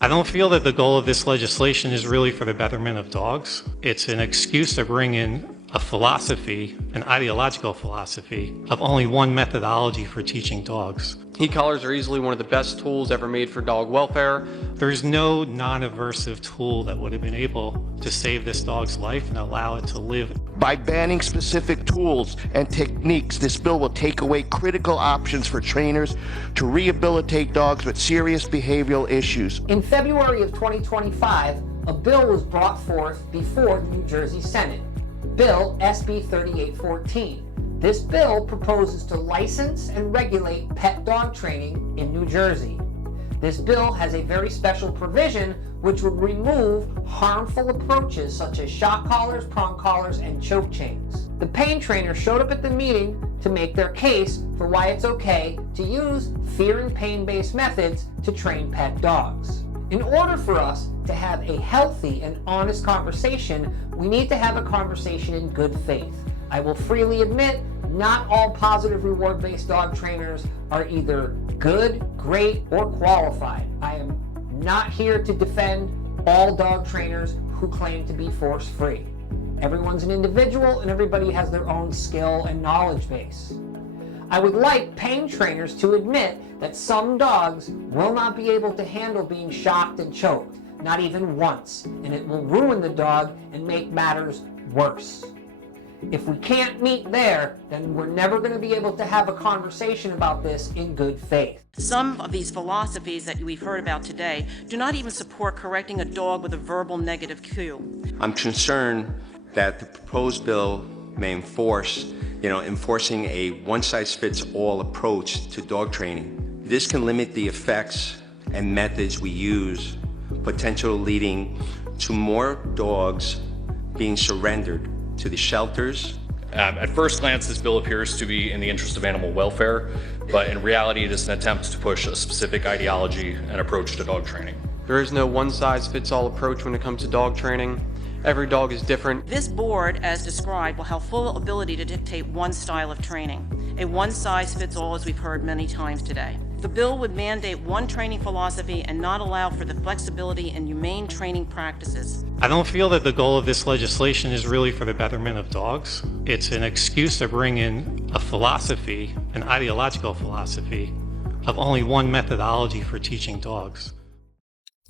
I don't feel that the goal of this legislation is really for the betterment of dogs. It's an excuse to bring in a philosophy, an ideological philosophy, of only one methodology for teaching dogs. Heat collars are easily one of the best tools ever made for dog welfare. There's no non-aversive tool that would have been able to save this dog's life and allow it to live. By banning specific tools and techniques, this bill will take away critical options for trainers to rehabilitate dogs with serious behavioral issues. In February of 2025, a bill was brought forth before the New Jersey Senate, Bill SB 3814. This bill proposes to license and regulate pet dog training in New Jersey. This bill has a very special provision which would remove harmful approaches such as shock collars, prong collars, and choke chains. The pain trainer showed up at the meeting to make their case for why it's okay to use fear and pain-based methods to train pet dogs. In order for us to have a healthy and honest conversation, we need to have a conversation in good faith. I will freely admit, not all positive reward-based dog trainers are either good, great, or qualified. I am not here to defend all dog trainers who claim to be force-free. Everyone's an individual and everybody has their own skill and knowledge base. I would like pain trainers to admit that some dogs will not be able to handle being shocked and choked, not even once, and it will ruin the dog and make matters worse. If we can't meet there, then we're never going to be able to have a conversation about this in good faith. Some of these philosophies that we've heard about today do not even support correcting a dog with a verbal negative cue. I'm concerned that the proposed bill may enforcing a one-size-fits-all approach to dog training. This can limit the effects and methods we use, potentially leading to more dogs being surrendered to the shelters. At first glance, this bill appears to be in the interest of animal welfare, but in reality, it is an attempt to push a specific ideology and approach to dog training. There is no one-size-fits-all approach when it comes to dog training. Every dog is different. This board, as described, will have full ability to dictate one style of training, a one-size-fits-all as we've heard many times today. The bill would mandate one training philosophy and not allow for the flexibility in humane training practices. I don't feel that the goal of this legislation is really for the betterment of dogs. It's an excuse to bring in a philosophy, an ideological philosophy, of only one methodology for teaching dogs.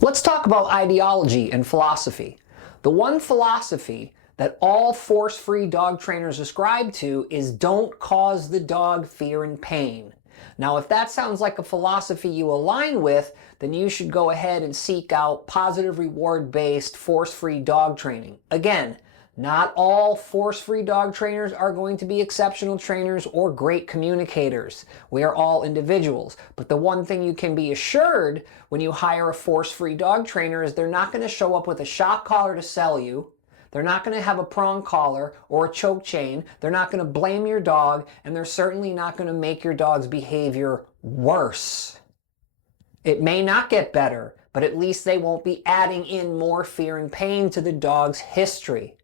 Let's talk about ideology and philosophy. The one philosophy that all force-free dog trainers ascribe to is don't cause the dog fear and pain. Now, if that sounds like a philosophy you align with, then you should go ahead and seek out positive reward-based force-free dog training. Again, not all force-free dog trainers are going to be exceptional trainers or great communicators. We are all individuals. But the one thing you can be assured when you hire a force-free dog trainer is they're not going to show up with a shock collar to sell you. They're not going to have a prong collar or a choke chain. They're not going to blame your dog, and they're certainly not going to make your dog's behavior worse. It may not get better, but at least they won't be adding in more fear and pain to the dog's history.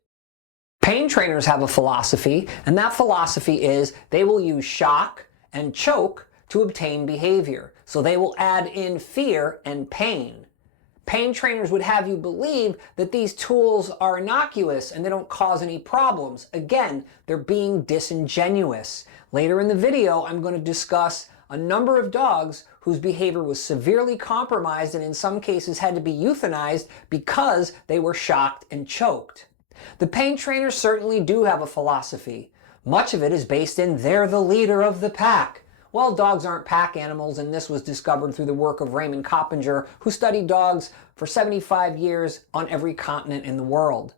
Pain trainers have a philosophy, and that philosophy is they will use shock and choke to obtain behavior. So they will add in fear and pain. Pain trainers would have you believe that these tools are innocuous and they don't cause any problems. Again, they're being disingenuous. Later in the video, I'm going to discuss a number of dogs whose behavior was severely compromised and in some cases had to be euthanized because they were shocked and choked. The pain trainers certainly do have a philosophy. Much of it is based in they're the leader of the pack. Well, dogs aren't pack animals, and this was discovered through the work of Raymond Coppinger, who studied dogs for 75 years on every continent in the world.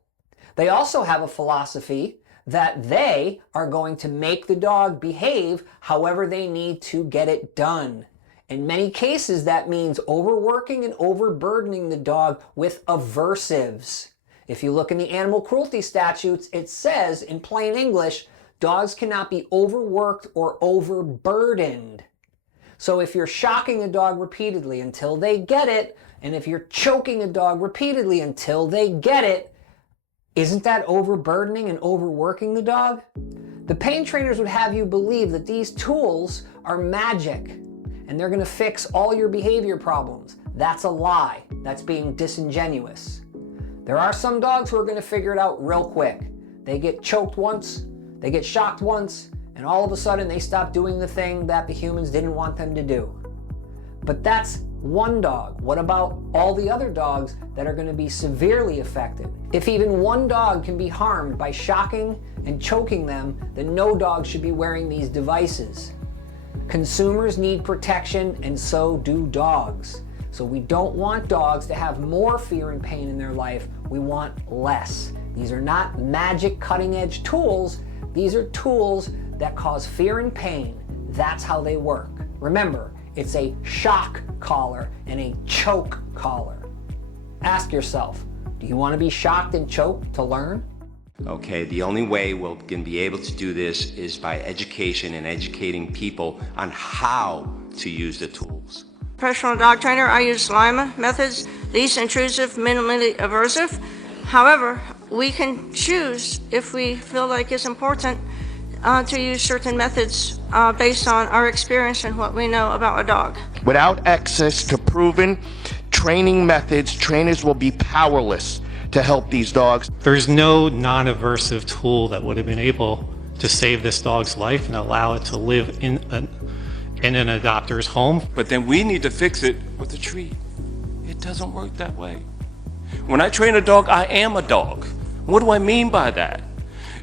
They also have a philosophy that they are going to make the dog behave however they need to get it done. In many cases, that means overworking and overburdening the dog with aversives. If you look in the animal cruelty statutes, it says in plain English, dogs cannot be overworked or overburdened. So if you're shocking a dog repeatedly until they get it, and if you're choking a dog repeatedly until they get it, isn't that overburdening and overworking the dog? The pain trainers would have you believe that these tools are magic and they're going to fix all your behavior problems. That's a lie. That's being disingenuous. There are some dogs who are going to figure it out real quick. They get choked once, they get shocked once, and all of a sudden they stop doing the thing that the humans didn't want them to do. But that's one dog. What about all the other dogs that are going to be severely affected? If even one dog can be harmed by shocking and choking them, then no dog should be wearing these devices. Consumers need protection, and so do dogs. So we don't want dogs to have more fear and pain in their life. We want less. These are not magic cutting-edge tools. These are tools that cause fear and pain. That's how they work. Remember, it's a shock collar and a choke collar. Ask yourself, do you want to be shocked and choked to learn? Okay, the only way we're going to be able to do this is by education and educating people on how to use the tools. Professional dog trainer, I use Lima methods, least intrusive, minimally aversive. However, we can choose, if we feel like it's important, to use certain methods based on our experience and what we know about a dog. Without access to proven training methods, trainers will be powerless to help these dogs. There's no non-aversive tool that would have been able to save this dog's life and allow it to live in an adopter's home. But then we need to fix it with a treat. It doesn't work that way. When I train a dog, I am a dog. What do I mean by that?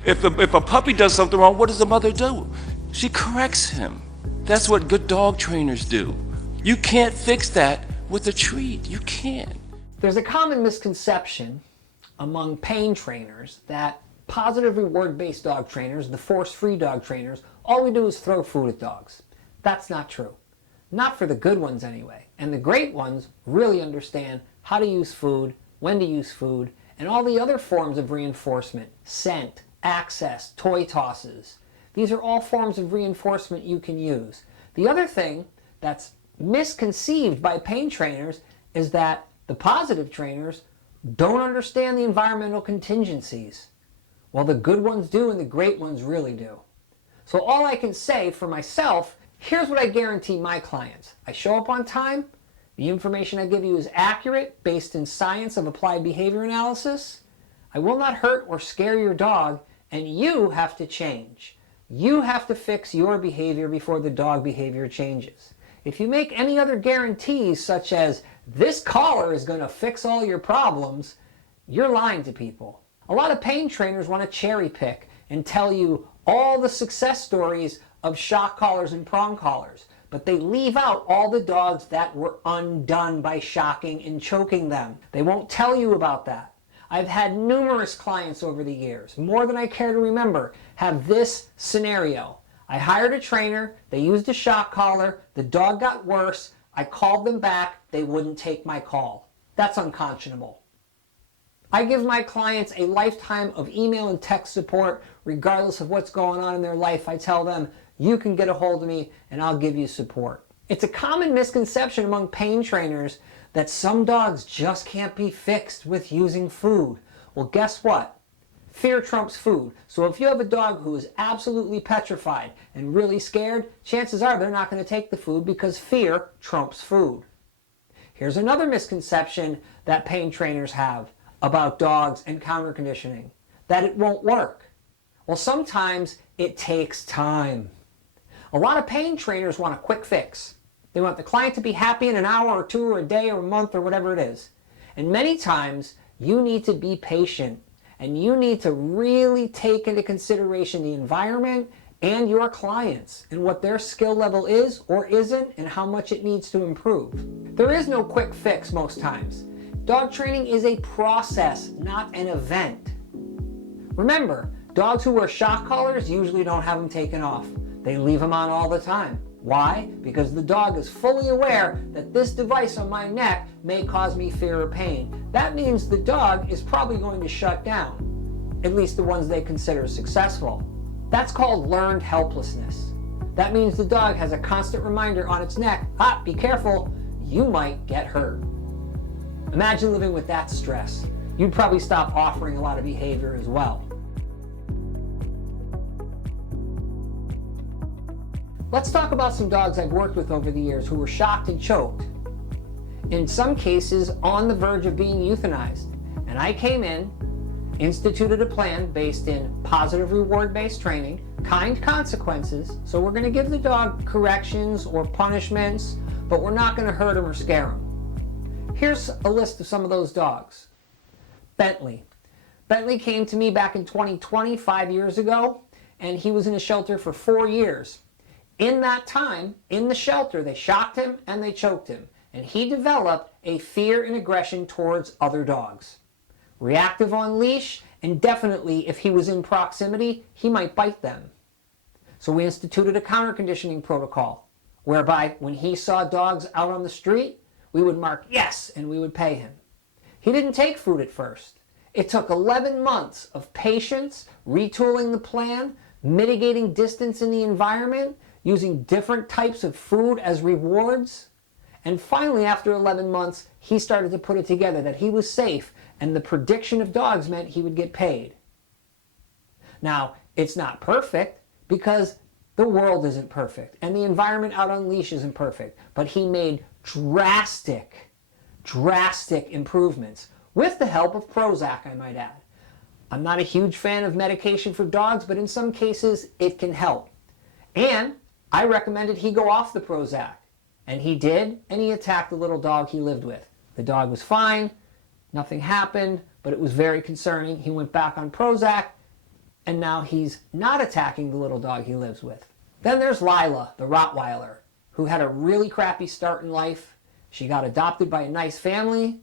If a puppy does something wrong, what does the mother do? She corrects him. That's what good dog trainers do. You can't fix that with a treat. You can't. There's a common misconception among pain trainers that positive reward-based dog trainers, the force-free dog trainers, all we do is throw food at dogs. That's not true. Not for the good ones anyway. And the great ones really understand how to use food, when to use food, and all the other forms of reinforcement, scent, access, toy tosses. These are all forms of reinforcement you can use. The other thing that's misconceived by pain trainers is that the positive trainers don't understand the environmental contingencies. Well, the good ones do and the great ones really do. So all I can say for myself, here's what I guarantee my clients. I show up on time, the information I give you is accurate, based in science of applied behavior analysis. I will not hurt or scare your dog, and you have to change. You have to fix your behavior before the dog behavior changes. If you make any other guarantees, such as this collar is going to fix all your problems, you're lying to people. A lot of pain trainers want to cherry pick and tell you all the success stories of shock collars and prong collars, but they leave out all the dogs that were undone by shocking and choking them. They won't tell you about that. I've had numerous clients over the years, more than I care to remember, have this scenario. I hired a trainer, they used a shock collar, the dog got worse, I called them back, they wouldn't take my call. That's unconscionable. I give my clients a lifetime of email and text support regardless of what's going on in their life. I tell them, you can get a hold of me and I'll give you support. It's a common misconception among pain trainers that some dogs just can't be fixed with using food. Well, guess what? Fear trumps food. So if you have a dog who is absolutely petrified and really scared, chances are they're not going to take the food because fear trumps food. Here's another misconception that pain trainers have about dogs and counter conditioning, that it won't work. Well, sometimes it takes time. A lot of pain trainers want a quick fix. They want the client to be happy in an hour or two or a day or a month or whatever it is. And many times you need to be patient and you need to really take into consideration the environment and your clients and what their skill level is or isn't and how much it needs to improve. There is no quick fix most times. Dog training is a process, not an event. Remember, dogs who wear shock collars usually don't have them taken off. They leave them on all the time. Why? Because the dog is fully aware that this device on my neck may cause me fear or pain. That means the dog is probably going to shut down, at least the ones they consider successful. That's called learned helplessness. That means the dog has a constant reminder on its neck, be careful, you might get hurt. Imagine living with that stress. You'd probably stop offering a lot of behavior as well. Let's talk about some dogs I've worked with over the years who were shocked and choked. in some cases on the verge of being euthanized. And I came in, instituted a plan based in positive reward-based training, kind consequences, so we're going to give the dog corrections or punishments, but we're not going to hurt him or scare him. Here's a list of some of those dogs. Bentley. Bentley came to me back in 2020, 5 years ago, and he was in a shelter for 4 years. In that time, in the shelter, they shocked him and they choked him, and he developed a fear and aggression towards other dogs. Reactive on leash, and definitely if he was in proximity, he might bite them. So we instituted a counter conditioning protocol, whereby when he saw dogs out on the street, we would mark yes and we would pay him. He didn't take food at first. It took 11 months of patience, retooling the plan, mitigating distance in the environment, using different types of food as rewards. And finally, after 11 months, he started to put it together that he was safe, and the prediction of dogs meant he would get paid. Now, it's not perfect because the world isn't perfect and the environment out on leash isn't perfect, but he made drastic improvements with the help of Prozac, I might add. I'm not a huge fan of medication for dogs, but in some cases it can help. And I recommended he go off the Prozac. And he did, and he attacked the little dog he lived with. The dog was fine, nothing happened, but it was very concerning. He went back on Prozac, and now he's not attacking the little dog he lives with. Then there's Lila, the Rottweiler, who had a really crappy start in life. She got adopted by a nice family.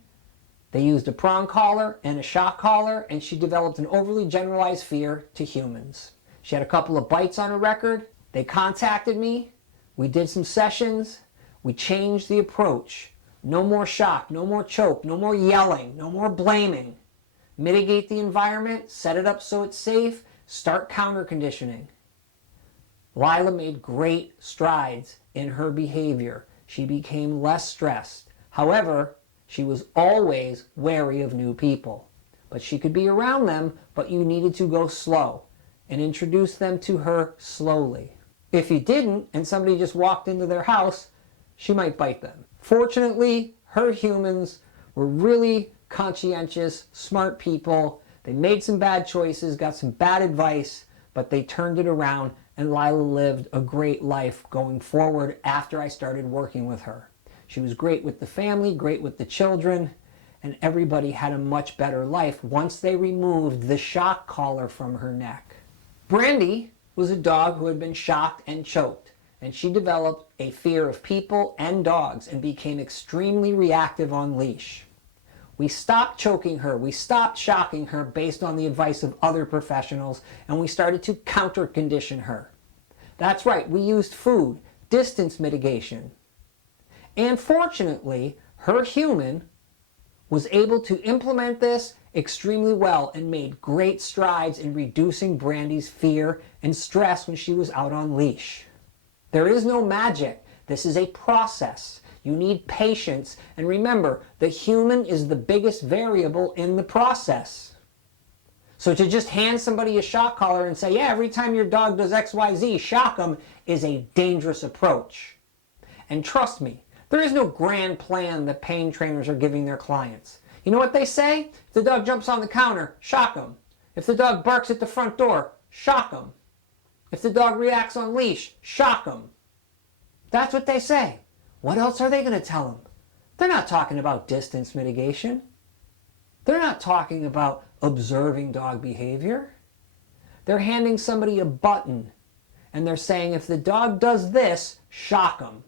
They used a prong collar and a shock collar, and she developed an overly generalized fear to humans. She had a couple of bites on her record. They contacted me. We did some sessions. We changed the approach. No more shock, no more choke, no more yelling, no more blaming. Mitigate the environment, set it up so it's safe, start counter conditioning. Lila made great strides in her behavior. She became less stressed. However, she was always wary of new people. But she could be around them, but you needed to go slow and introduce them to her slowly. If you didn't, and somebody just walked into their house, she might bite them. Fortunately, her humans were really conscientious, smart people. They made some bad choices, got some bad advice, but they turned it around, and Lila lived a great life going forward after I started working with her. She was great with the family, great with the children, and everybody had a much better life once they removed the shock collar from her neck. Brandy was a dog who had been shocked and choked, and she developed a fear of people and dogs and became extremely reactive on leash. We stopped choking her, we stopped shocking her based on the advice of other professionals, and we started to counter condition her. That's right, we used food, distance mitigation. And fortunately, her human was able to implement this extremely well and made great strides in reducing Brandy's fear and stress when she was out on leash. There is no magic. This is a process. You need patience. And remember, the human is the biggest variable in the process. So to just hand somebody a shock collar and say, yeah, every time your dog does XYZ, shock them, is a dangerous approach. And trust me, there is no grand plan that pain trainers are giving their clients. You know what they say? If the dog jumps on the counter, shock them. If the dog barks at the front door, shock them. If the dog reacts on leash, shock them. That's what they say. What else are they going to tell them? They're not talking about distance mitigation. They're not talking about observing dog behavior. They're handing somebody a button and they're saying if the dog does this, shock them.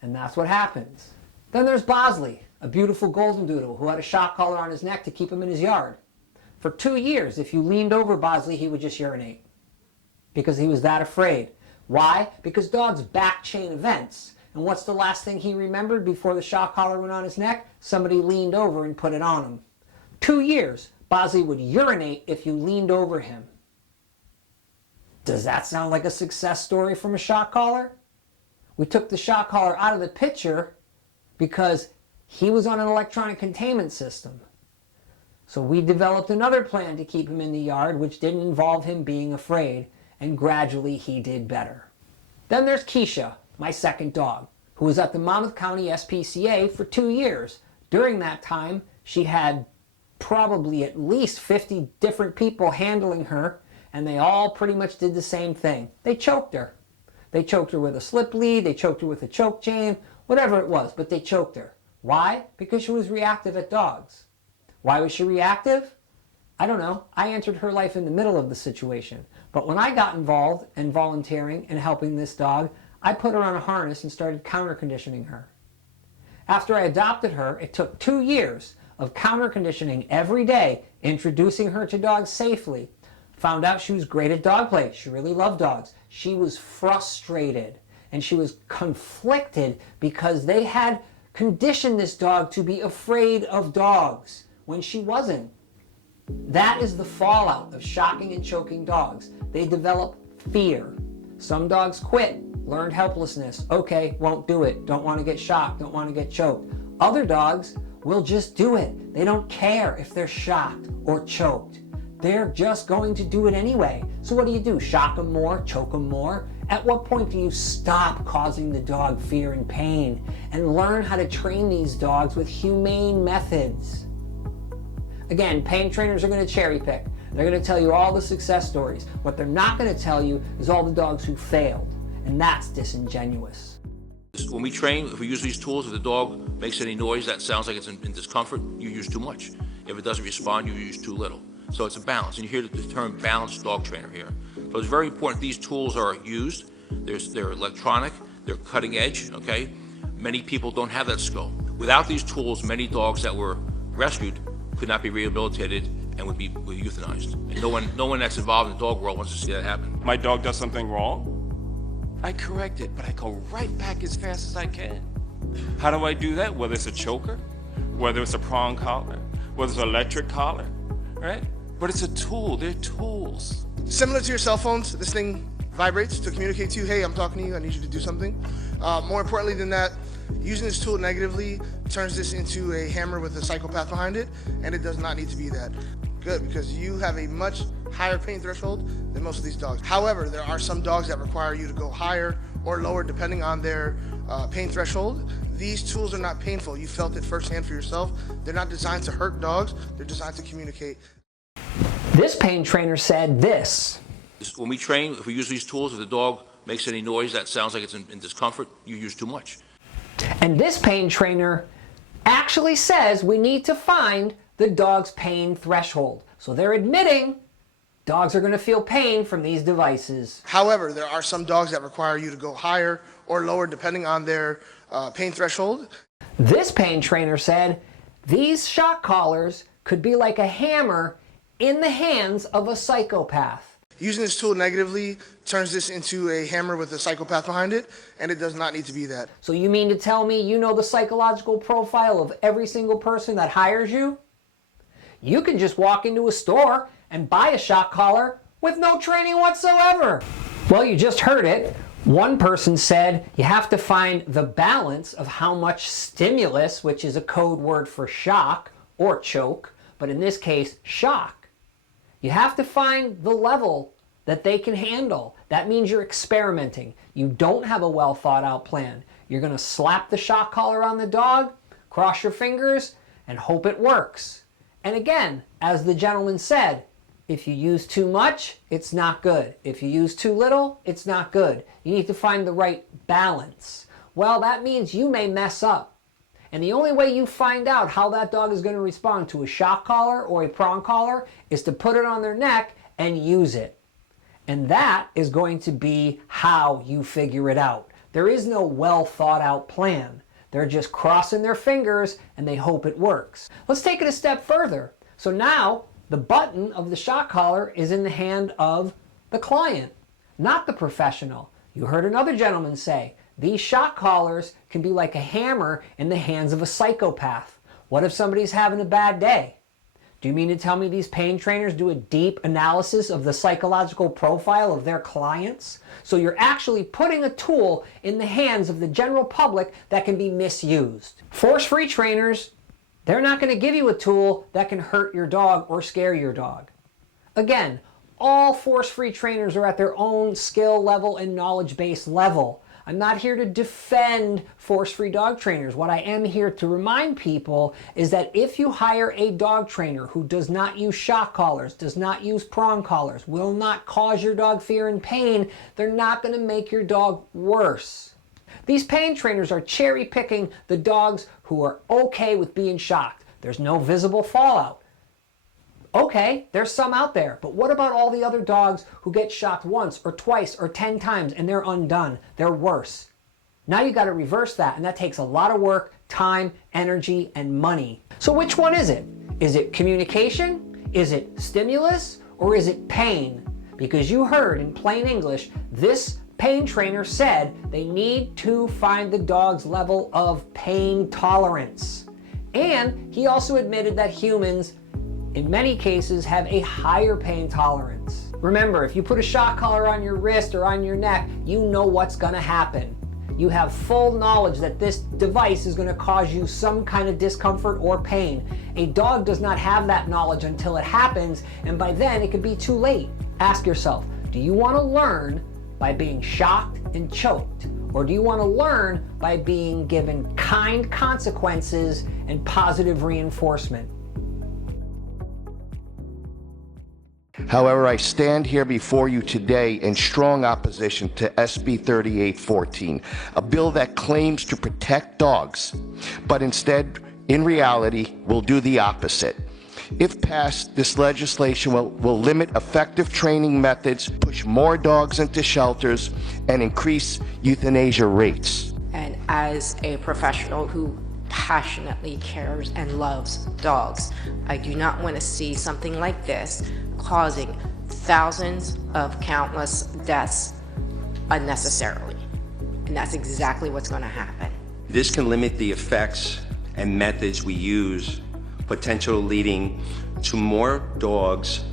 And that's what happens. Then there's Bosley, a beautiful golden doodle who had a shock collar on his neck to keep him in his yard. For 2 years, if you leaned over Bosley, he would just urinate because he was that afraid. Why? Because dogs back chain events. And what's the last thing he remembered before the shock collar went on his neck? Somebody leaned over and put it on him. 2 years, Bosley would urinate if you leaned over him. Does that sound like a success story from a shock collar? We took the shock collar out of the picture because he was on an electronic containment system. So we developed another plan to keep him in the yard, which didn't involve him being afraid, and gradually he did better. Then there's Keisha, my second dog, who who was at the Monmouth County SPCA for 2 years. During that time, she had probably at least 50 different people handling her, and they all pretty much did the same thing. They choked her. They choked her with a slip lead, they choked her with a choke chain, whatever it was, but they choked her. Why? Because she was reactive at dogs. Why was she reactive? I don't know. I entered her life in the middle of the situation. But when I got involved and volunteering and helping this dog, I put her on a harness and started counter conditioning her. After I adopted her, it took 2 years of counter conditioning every day, introducing her to dogs safely. Found out she was great at dog play. She really loved dogs. She was frustrated and she was conflicted because they had conditioned this dog to be afraid of dogs when she wasn't. That is the fallout of shocking and choking dogs. They develop fear. Some dogs quit, learned helplessness. Okay, won't do it. Don't want to get shocked, don't want to get choked. Other dogs will just do it. They don't care if they're shocked or choked. They're just going to do it anyway. So what do? Shock them more, choke them more? At what point do you stop causing the dog fear and pain and learn how to train these dogs with humane methods? Again, pain trainers are going to cherry pick. They're going to tell you all the success stories. What they're not going to tell you is all the dogs who failed, and that's disingenuous. When we train, if we use these tools, if the dog makes any noise that sounds like it's in discomfort, you use too much. If it doesn't respond, you use too little. So it's a balance, and you hear the term balanced dog trainer here. So it's very important these tools are used. They're electronic, they're cutting edge, okay? Many people don't have that skill. Without these tools, many dogs that were rescued could not be rehabilitated and would be euthanized. And no one that's involved in the dog world wants to see that happen. My dog does something wrong, I correct it, but I go right back as fast as I can. How do I do that? Whether it's a choker, whether it's a prong collar, whether it's an electric collar, right? But it's a tool, they're tools. Similar to your cell phones, this thing vibrates to communicate to you, hey, I'm talking to you, I need you to do something. More importantly than that, using this tool negatively turns this into a hammer with a psychopath behind it, and it does not need to be that. Good, because you have a much higher pain threshold than most of these dogs. However, there are some dogs that require you to go higher or lower depending on their pain threshold. These tools are not painful. You felt it firsthand for yourself. They're not designed to hurt dogs, they're designed to communicate. This pain trainer said this. When we train, if we use these tools, if the dog makes any noise that sounds like it's in discomfort, you use too much. And this pain trainer actually says we need to find the dog's pain threshold. So they're admitting dogs are going to feel pain from these devices. However, there are some dogs that require you to go higher or lower depending on their pain threshold. This pain trainer said these shock collars could be like a hammer in the hands of a psychopath. Using this tool negatively turns this into a hammer with a psychopath behind it, and it does not need to be that. So you mean to tell me you know the psychological profile of every single person that hires you? You can just walk into a store and buy a shock collar with no training whatsoever. Well, you just heard it. One person said you have to find the balance of how much stimulus, which is a code word for shock or choke, but in this case, shock. You have to find the level that they can handle. That means you're experimenting. You don't have a well thought out plan. You're going to slap the shock collar on the dog, cross your fingers, and hope it works. And again, as the gentleman said, if you use too much, it's not good. If you use too little, it's not good. You need to find the right balance. Well, that means you may mess up. And the only way you find out how that dog is going to respond to a shock collar or a prong collar is to put it on their neck and use it. And that is going to be how you figure it out. There is no well thought out plan. They're just crossing their fingers and they hope it works. Let's take it a step further. So now the button of the shock collar is in the hand of the client, not the professional. You heard another gentleman say, these shock collars can be like a hammer in the hands of a psychopath. What if somebody's having a bad day? Do you mean to tell me these pain trainers do a deep analysis of the psychological profile of their clients? So you're actually putting a tool in the hands of the general public that can be misused. Force-free trainers, they're not going to give you a tool that can hurt your dog or scare your dog. Again, all force-free trainers are at their own skill level and knowledge base level. I'm not here to defend force-free dog trainers. What I am here to remind people is that if you hire a dog trainer who does not use shock collars, does not use prong collars, will not cause your dog fear and pain, they're not going to make your dog worse. These pain trainers are cherry-picking the dogs who are okay with being shocked. There's no visible fallout. Okay, there's some out there, but what about all the other dogs who get shocked once or twice or 10 times and they're undone? They're worse. Now you got to reverse that, and that takes a lot of work, time, energy, and money. So which one is it? Is it communication? Is it stimulus? Or is it pain? Because you heard in plain English, this pain trainer said they need to find the dog's level of pain tolerance. And he also admitted that humans in many cases have a higher pain tolerance. Remember, if you put a shock collar on your wrist or on your neck, you know what's gonna happen. You have full knowledge that this device is gonna cause you some kind of discomfort or pain. A dog does not have that knowledge until it happens, and by then it could be too late. Ask yourself, do you wanna learn by being shocked and choked? Or do you wanna learn by being given kind consequences and positive reinforcement? However, I stand here before you today in strong opposition to SB 3814, a bill that claims to protect dogs, but instead, in reality, will do the opposite. If passed, this legislation will limit effective training methods, push more dogs into shelters, and increase euthanasia rates. And as a professional who passionately cares and loves dogs, I do not want to see something like this causing thousands of countless deaths unnecessarily. And that's exactly what's going to happen. This can limit the effects and methods we use, potentially leading to more dogs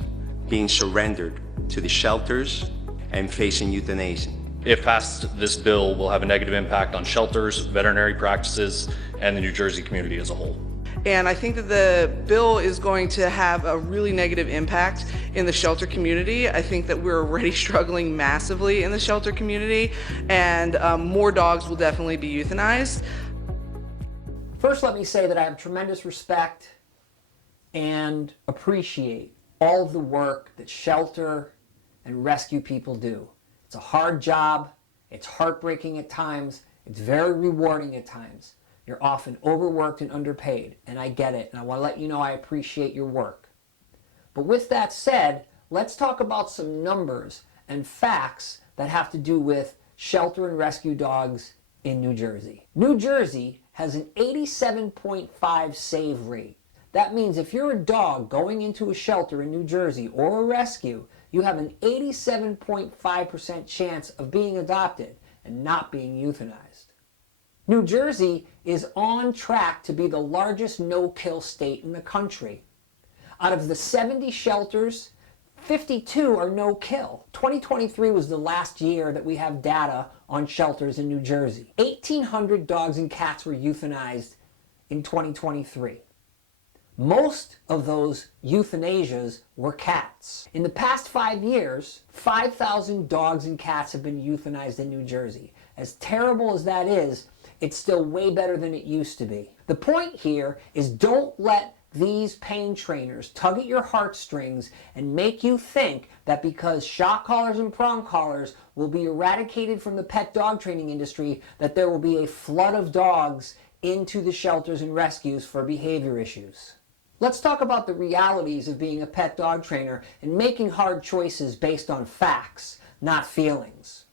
being surrendered to the shelters and facing euthanasia. If passed, this bill will have a negative impact on shelters, veterinary practices, and the New Jersey community as a whole. And I think that the bill is going to have a really negative impact in the shelter community. I think that we're already struggling massively in the shelter community, and more dogs will definitely be euthanized. First, let me say that I have tremendous respect and appreciate all of the work that shelter and rescue people do. It's a hard job, it's heartbreaking at times, it's very rewarding at times. You're often overworked and underpaid, and I get it, and I want to let you know I appreciate your work. But with that said, let's talk about some numbers and facts that have to do with shelter and rescue dogs in New Jersey. New Jersey has an 87.5 save rate. That means if you're a dog going into a shelter in New Jersey or a rescue, you have an 87.5% chance of being adopted and not being euthanized. New Jersey is on track to be the largest no-kill state in the country. Out of the 70 shelters, 52 are no-kill. 2023 was the last year that we have data on shelters in New Jersey. 1,800 dogs and cats were euthanized in 2023. Most of those euthanasias were cats. In the past 5 years, 5,000 dogs and cats have been euthanized in New Jersey. As terrible as that is, it's still way better than it used to be. The point here is don't let these pain trainers tug at your heartstrings and make you think that because shock collars and prong collars will be eradicated from the pet dog training industry, that there will be a flood of dogs into the shelters and rescues for behavior issues. Let's talk about the realities of being a pet dog trainer and making hard choices based on facts, not feelings.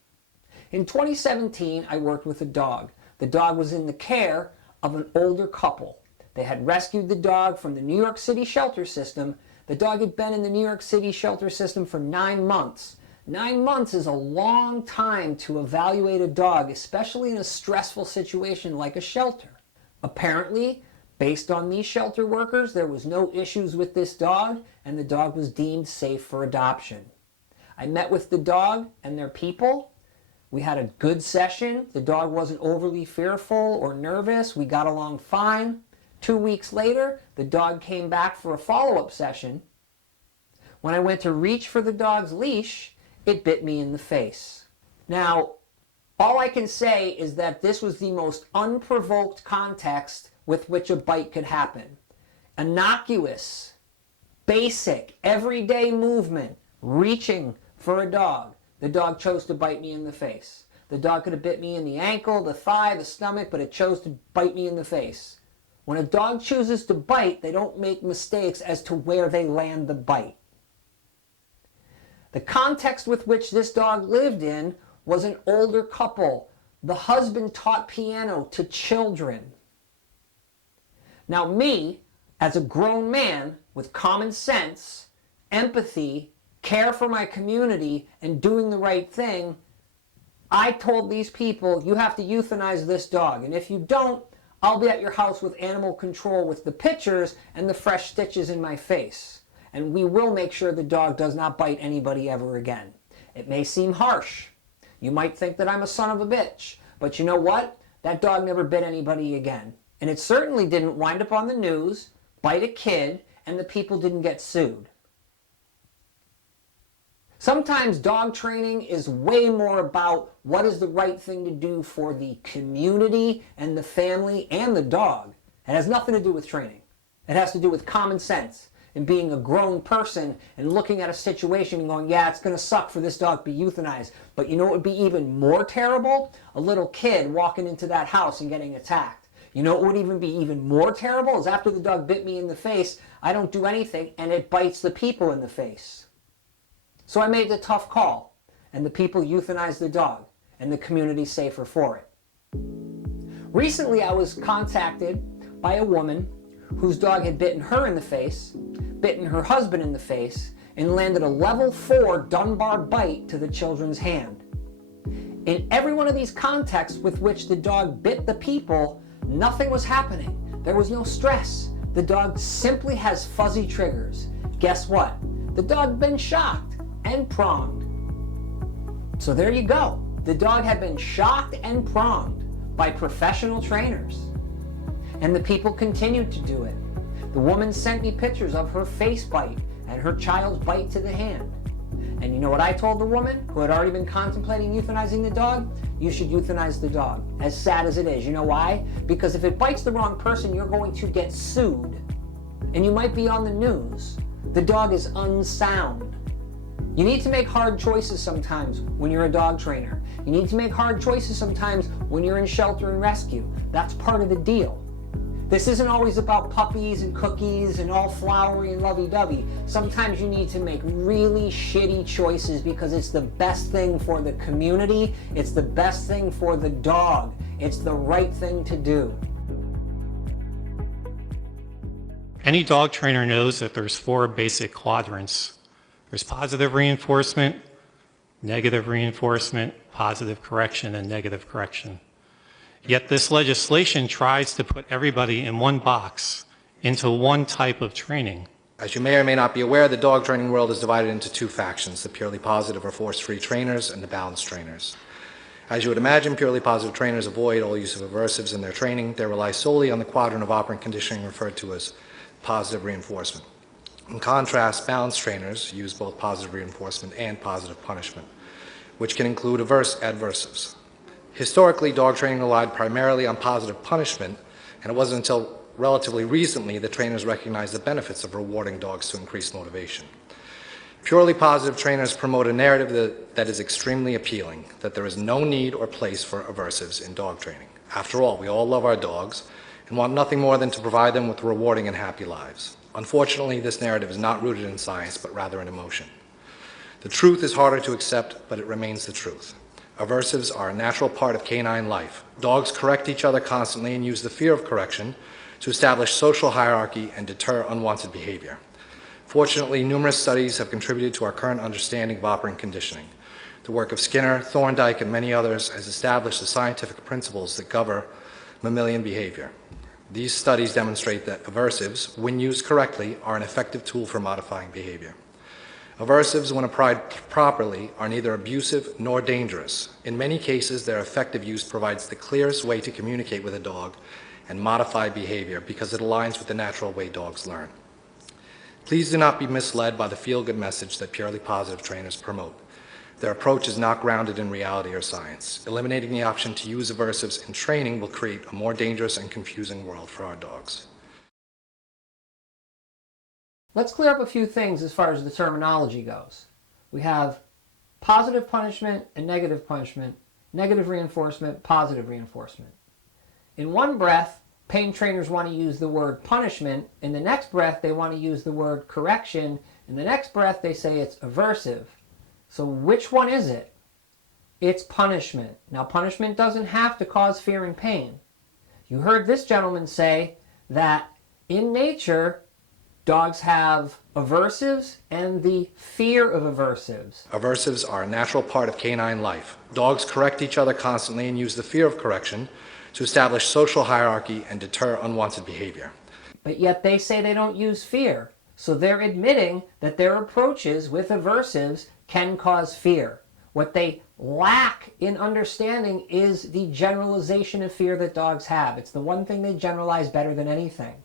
In 2017, I worked with a dog. The dog was in the care of an older couple. They had rescued the dog from the New York City shelter system. The dog had been in the New York City shelter system for 9 months. 9 months is a long time to evaluate a dog, especially in a stressful situation like a shelter. Apparently, based on these shelter workers, there was no issues with this dog, and the dog was deemed safe for adoption. I met with the dog and their people. We had a good session. The dog wasn't overly fearful or nervous. We got along fine. 2 weeks later, the dog came back for a follow-up session. When I went to reach for the dog's leash, it bit me in the face. Now, All I can say is that this was the most unprovoked context with which a bite could happen. Innocuous, basic, everyday movement, reaching for a dog. The dog chose to bite me in the face. The dog could have bit me in the ankle, the thigh, the stomach, but it chose to bite me in the face. When a dog chooses to bite, they don't make mistakes as to where they land the bite. The context with which this dog lived in was an older couple. The husband taught piano to children. Now me, as a grown man with common sense, empathy, care for my community, and doing the right thing, I told these people, you have to euthanize this dog. And if you don't, I'll be at your house with animal control with the pictures and the fresh stitches in my face. And we will make sure the dog does not bite anybody ever again. It may seem harsh. You might think that I'm a son of a bitch. But you know what? That dog never bit anybody again. And it certainly didn't wind up on the news, bite a kid, and the people didn't get sued. Sometimes dog training is way more about what is the right thing to do for the community and the family and the dog. It has nothing to do with training. It has to do with common sense and being a grown person and looking at a situation and going, yeah, it's going to suck for this dog to be euthanized. But you know what would be even more terrible? A little kid walking into that house and getting attacked. You know what would even be even more terrible is after the dog bit me in the face, I don't do anything and it bites the people in the face. So I made the tough call, and the people euthanized the dog, and the community's safer for it. Recently, I was contacted by a woman whose dog had bitten her in the face, bitten her husband in the face, and landed a level 4 dunbar bite to the children's hand. In every one of these contexts with which the dog bit the people, nothing was happening. There was no stress. The dog simply has fuzzy triggers. Guess what? The dog had been shocked and pronged. So there you go. The dog had been shocked and pronged by professional trainers. And the people continued to do it. The woman sent me pictures of her face bite and her child's bite to the hand. And you know what I told the woman who had already been contemplating euthanizing the dog? You should euthanize the dog, as sad as it is. You know why? Because if it bites the wrong person, you're going to get sued. And you might be on the news. The dog is unsound. You need to make hard choices sometimes when you're a dog trainer. You need to make hard choices sometimes when you're in shelter and rescue. That's part of the deal. This isn't always about puppies and cookies and all flowery and lovey-dovey. Sometimes you need to make really shitty choices because it's the best thing for the community. It's the best thing for the dog. It's the right thing to do. Any dog trainer knows that there's 4 basic quadrants. There's positive reinforcement, negative reinforcement, positive correction, and negative correction. Yet this legislation tries to put everybody in one box into one type of training. As you may or may not be aware, the dog training world is divided into 2 factions, the purely positive or force-free trainers and the balanced trainers. As you would imagine, purely positive trainers avoid all use of aversives in their training. They rely solely on the quadrant of operant conditioning referred to as positive reinforcement. In contrast, balanced trainers use both positive reinforcement and positive punishment, which can include adversives. Historically, dog training relied primarily on positive punishment, and it wasn't until relatively recently that trainers recognized the benefits of rewarding dogs to increase motivation. Purely positive trainers promote a narrative that is extremely appealing, that there is no need or place for aversives in dog training. After all, we all love our dogs and want nothing more than to provide them with rewarding and happy lives. Unfortunately, this narrative is not rooted in science, but rather in emotion. The truth is harder to accept, but it remains the truth. Aversives are a natural part of canine life. Dogs correct each other constantly and use the fear of correction to establish social hierarchy and deter unwanted behavior. Fortunately, numerous studies have contributed to our current understanding of operant conditioning. The work of Skinner, Thorndike, and many others has established the scientific principles that govern mammalian behavior. These studies demonstrate that aversives, when used correctly, are an effective tool for modifying behavior. Aversives, when applied properly, are neither abusive nor dangerous. In many cases, their effective use provides the clearest way to communicate with a dog and modify behavior because it aligns with the natural way dogs learn. Please do not be misled by the feel-good message that purely positive trainers promote. Their approach is not grounded in reality or science. Eliminating the option to use aversives in training will create a more dangerous and confusing world for our dogs. Let's clear up a few things as far as the terminology goes. We have positive punishment and negative punishment, negative reinforcement, positive reinforcement. In one breath, pain trainers want to use the word punishment. In the next breath, they want to use the word correction. In the next breath, they say it's aversive. So which one is it? It's punishment. Now, punishment doesn't have to cause fear and pain. You heard this gentleman say that in nature, dogs have aversives and the fear of aversives. Aversives are a natural part of canine life. Dogs correct each other constantly and use the fear of correction to establish social hierarchy and deter unwanted behavior. But yet they say they don't use fear. So they're admitting that their approaches with aversives can cause fear. What they lack in understanding is the generalization of fear that dogs have. It's the one thing they generalize better than anything.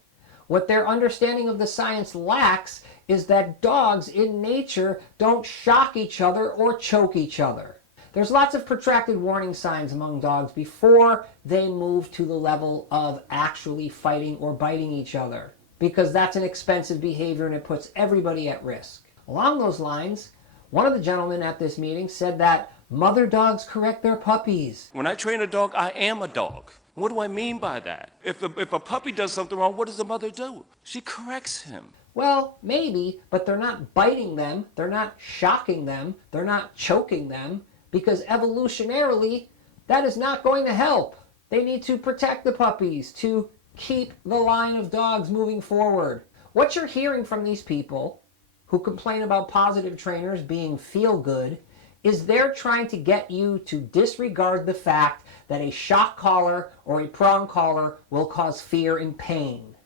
What their understanding of the science lacks is that dogs in nature don't shock each other or choke each other. There's lots of protracted warning signs among dogs before they move to the level of actually fighting or biting each other, because that's an expensive behavior and it puts everybody at risk. Along those lines, one of the gentlemen at this meeting said that mother dogs correct their puppies. When I train a dog, I am a dog. What do I mean by that? If a puppy does something wrong, what does the mother do? She corrects him. Well, maybe, but they're not biting them, they're not shocking them, they're not choking them, because evolutionarily, that is not going to help. They need to protect the puppies to keep the line of dogs moving forward. What you're hearing from these people who complain about positive trainers being feel good is they're trying to get you to disregard the fact that a shock collar or a prong collar will cause fear and pain.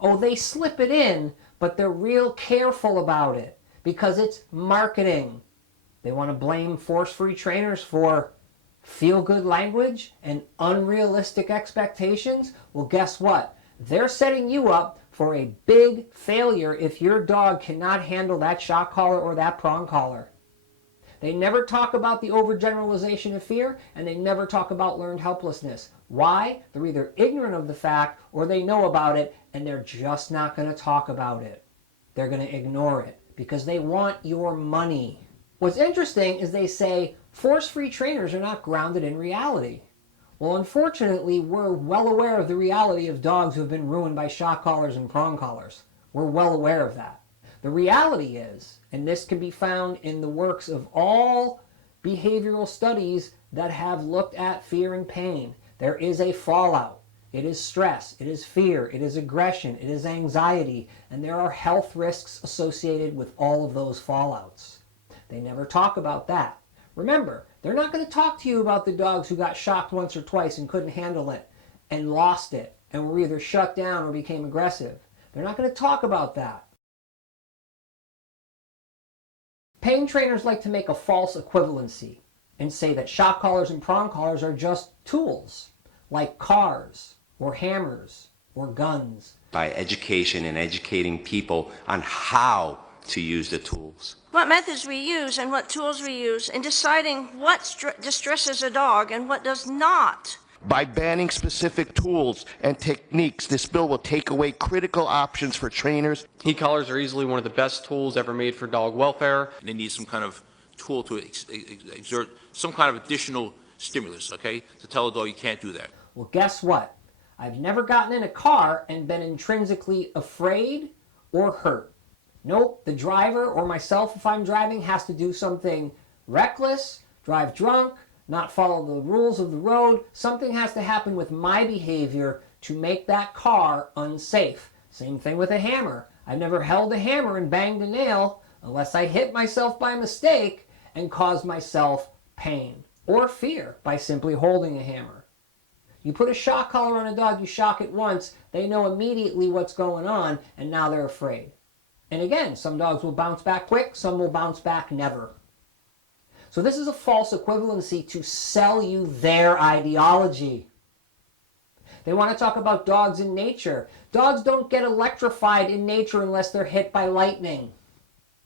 Oh, they slip it in, but they're real careful about it because it's marketing. They want to blame force-free trainers for feel-good language and unrealistic expectations. Well, guess what? They're setting you up for a big failure if your dog cannot handle that shock collar or that prong collar. They never talk about the overgeneralization of fear, and they never talk about learned helplessness. Why? They're either ignorant of the fact or they know about it and they're just not going to talk about it. They're going to ignore it because they want your money. What's interesting is they say force-free trainers are not grounded in reality. Well, unfortunately, we're well aware of the reality of dogs who have been ruined by shock collars and prong collars. We're well aware of that. The reality is, and this can be found in the works of all behavioral studies that have looked at fear and pain, there is a fallout. It is stress, it is fear, it is aggression, it is anxiety, and there are health risks associated with all of those fallouts. They never talk about that. Remember, they're not going to talk to you about the dogs who got shocked once or twice and couldn't handle it and lost it and were either shut down or became aggressive. They're not going to talk about that. Pain trainers like to make a false equivalency and say that shock collars and prong collars are just tools, like cars or hammers or guns. By education and educating people on how to use the tools. What methods we use and what tools we use in deciding what distresses a dog and what does not. By banning specific tools and techniques, this bill will take away critical options for trainers. Heat collars are easily one of the best tools ever made for dog welfare. They need some kind of tool to exert some kind of additional stimulus, okay, to tell a dog you can't do that. Well, guess what? I've never gotten in a car and been intrinsically afraid or hurt. Nope, the driver or myself, if I'm driving, has to do something reckless, drive drunk, not follow the rules of the road. Something has to happen with my behavior to make that car unsafe. Same thing with a hammer. I've never held a hammer and banged a nail unless I hit myself by mistake and caused myself pain or fear by simply holding a hammer. You put a shock collar on a dog, you shock it once, they know immediately what's going on, and now they're afraid. And again, some dogs will bounce back quick, some will bounce back never. So this is a false equivalency to sell you their ideology. They want to talk about dogs in nature. Dogs don't get electrified in nature unless they're hit by lightning.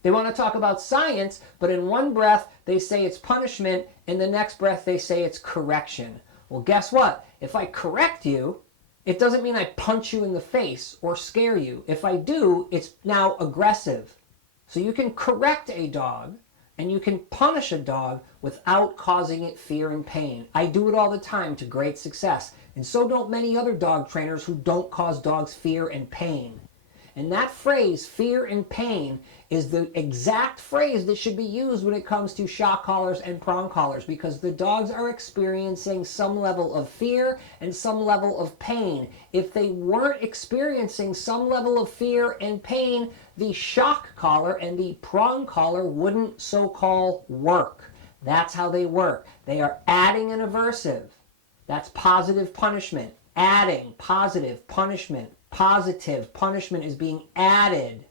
They want to talk about science, but in one breath they say it's punishment, in the next breath they say it's correction. Well, guess what? If I correct you, it doesn't mean I punch you in the face or scare you. If I do, it's now aggressive. So you can correct a dog and you can punish a dog without causing it fear and pain. I do it all the time to great success, and so don't many other dog trainers who don't cause dogs fear and pain. And that phrase, fear and pain, is the exact phrase that should be used when it comes to shock collars and prong collars, because the dogs are experiencing some level of fear and some level of pain. If they weren't experiencing some level of fear and pain, the shock collar and the prong collar wouldn't so-called work. That's how they work. They are adding an aversive. That's positive punishment. Adding, positive punishment. Positive punishment is being added.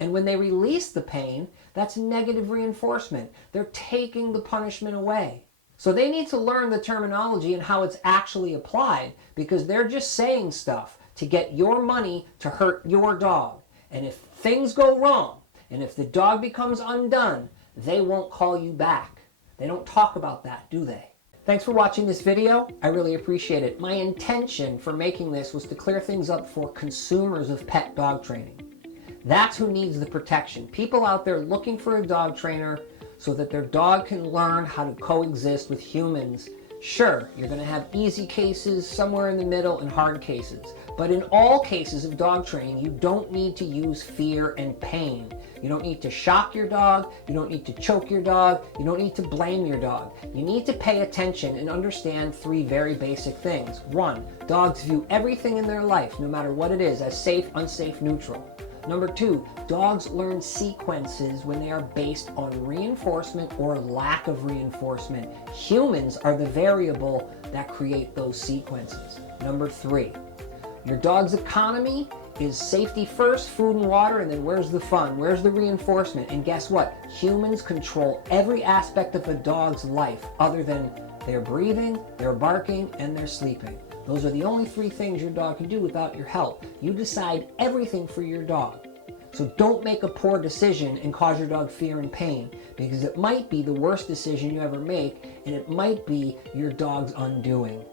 And when they release the pain, that's negative reinforcement. They're taking the punishment away. So they need to learn the terminology and how it's actually applied, because they're just saying stuff to get your money to hurt your dog. And if things go wrong, and if the dog becomes undone, they won't call you back. They don't talk about that, do they? Thanks for watching this video. I really appreciate it. My intention for making this was to clear things up for consumers of pet dog training. That's who needs the protection. People out there looking for a dog trainer so that their dog can learn how to coexist with humans. Sure, you're going to have easy cases somewhere in the middle and hard cases. But in all cases of dog training, you don't need to use fear and pain. You don't need to shock your dog. You don't need to choke your dog. You don't need to blame your dog. You need to pay attention and understand three very basic things. One, dogs view everything in their life, no matter what it is, as safe, unsafe, neutral. Number two, dogs learn sequences when they are based on reinforcement or lack of reinforcement. Humans are the variable that create those sequences. Number three, your dog's economy is safety first, food and water, and then where's the fun? Where's the reinforcement? And guess what? Humans control every aspect of a dog's life other than their breathing, their barking, and their sleeping. Those are the only three things your dog can do without your help. You decide everything for your dog. So don't make a poor decision and cause your dog fear and pain, because it might be the worst decision you ever make, and it might be your dog's undoing.